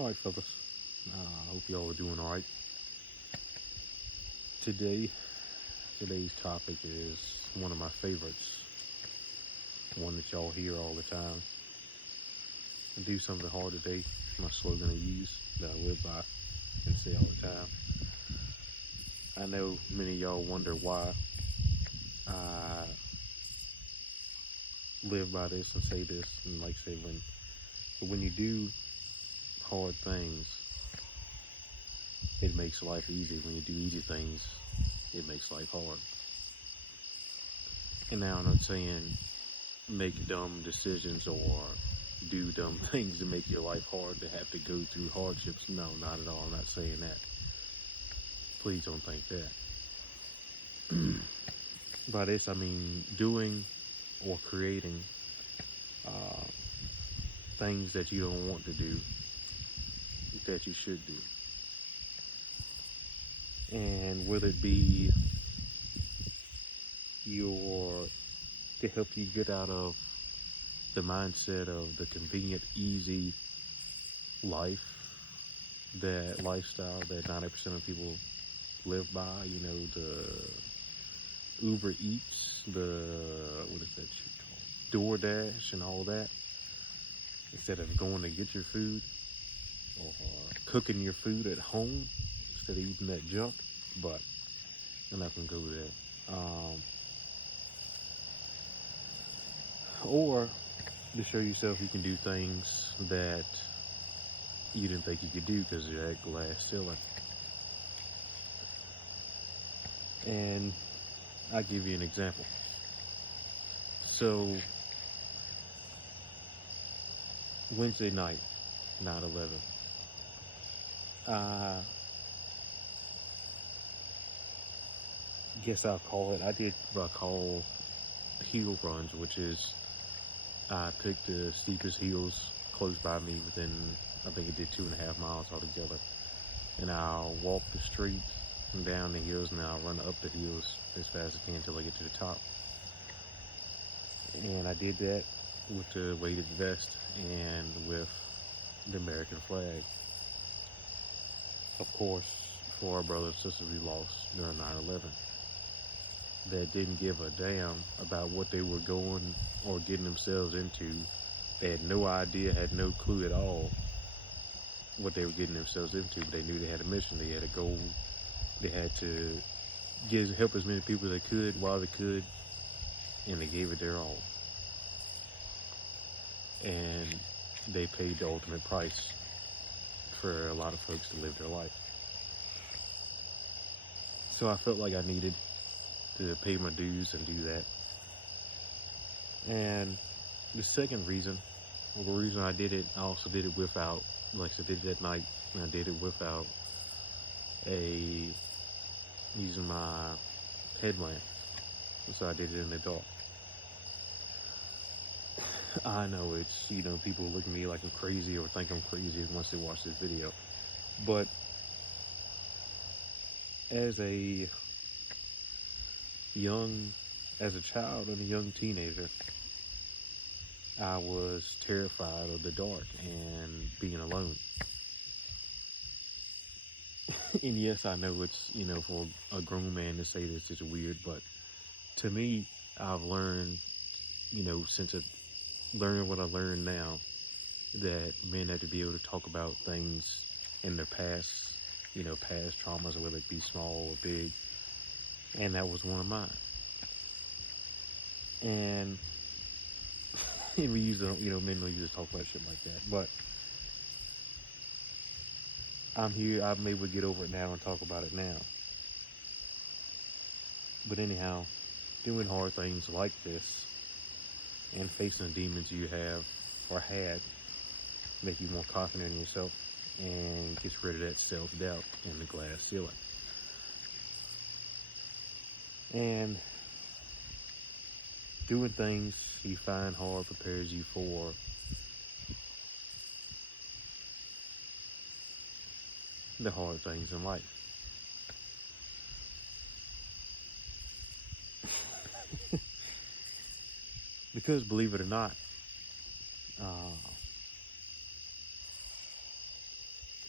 All right, fellas. I hope y'all are doing all right. Today, today's topic is one of my favorites. One that y'all hear all the time. Do something hard today. My slogan I use that I live by and say all the time. I know many of y'all wonder why I live by this and say this, and like I say, when you do hard things, it makes life easy. When you do easy things, it makes life hard. And now I'm not saying make dumb decisions or do dumb things to make your life hard to have to go through hardships. No, not at all. I'm not saying that. Please don't think that. By this, I mean doing or creating things that you don't want to do that you should do. And whether it be to help you get out of the mindset of the convenient, easy lifestyle that 90% of people live by, the Uber Eats, what is that shit called? DoorDash and all that. Instead of going to get your food or cooking your food at home instead of eating that junk. But I'm not gonna go there. Or to show yourself you can do things that you didn't think you could do because of that glass ceiling. And I'll give you an example. So Wednesday night, 9/11. Guess I'll call it. I did what I call hill runs, which is I picked the steepest hills close by me within, I think it did 2.5 miles altogether. And I'll walk the streets and down the hills, and then I'll run up the hills as fast as I can until I get to the top. And I did that with the weighted vest and with the American flag. Of course, for our brothers and sisters we lost during 9/11. That didn't give a damn about what they were going or getting themselves into. They had no idea, had no clue at all what they were getting themselves into, but they knew they had a mission, they had a goal, they had to help as many people as they could while they could, and they gave it their all. And they paid the ultimate price for a lot of folks to live their life. So I felt like I needed to pay my dues and do that. And the second reason, or the reason I did it, I also did it without, like I did it at night, and I did it without using my headlamp. So I did it in the dark. I know it's, people look at me like I'm crazy or think I'm crazy once they watch this video. But as a child and a young teenager, I was terrified of the dark and being alone. And yes, I know it's, for a grown man to say this is weird, but to me, I've learned, since I learned what I learned now, that men have to be able to talk about things in their past, past traumas, whether it be small or big. And that was one of mine. And we use men don't use to talk about shit like that. But I'm here, I'm able to get over it now and talk about it now. But anyhow, doing hard things like this and facing the demons you have or had make you more confident in yourself and gets rid of that self-doubt in the glass ceiling. And doing things you find hard prepares you for the hard things in life. Because believe it or not,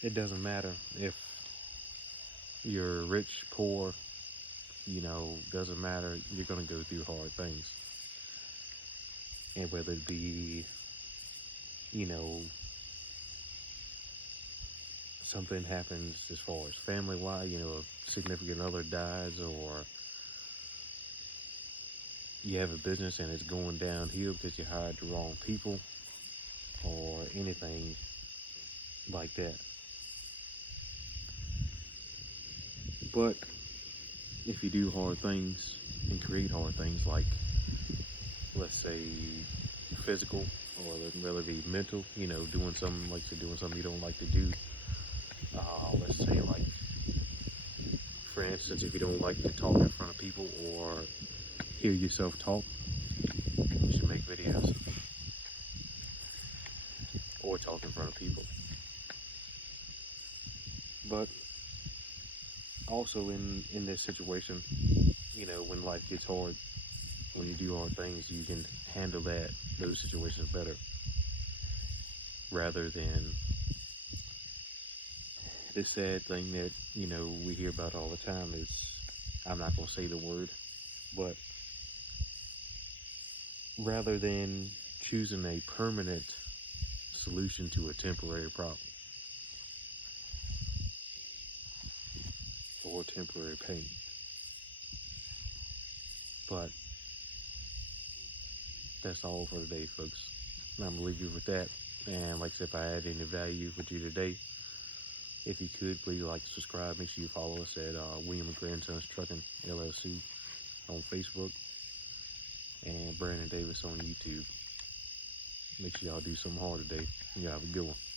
it doesn't matter if you're rich, poor, doesn't matter. You're going to go through hard things. And whether it be, you know, something happens as far as family-wise, a significant other dies, or you have a business and it's going downhill because you hired the wrong people, or anything like that. But if you do hard things and create hard things, like, let's say, physical, or whether it be mental, doing something you don't like to do. Let's say, like, for instance, if you don't like to talk in front of people or hear yourself talk, you should make videos or talk in front of people. But also in this situation, when life gets hard, when you do hard things, you can handle those situations better, rather than this sad thing that, we hear about all the time is, I'm not going to say the word, but rather than choosing a permanent solution to a temporary problem or temporary pain. But that's all for today, folks. I'm going to leave you with that. And like I said, if I had any value with you today, if you could, please like, subscribe. Make sure you follow us at William and Grandsons Trucking LLC on Facebook, and Brandon Davis on YouTube. Make sure y'all do something hard today. Y'all have a good one.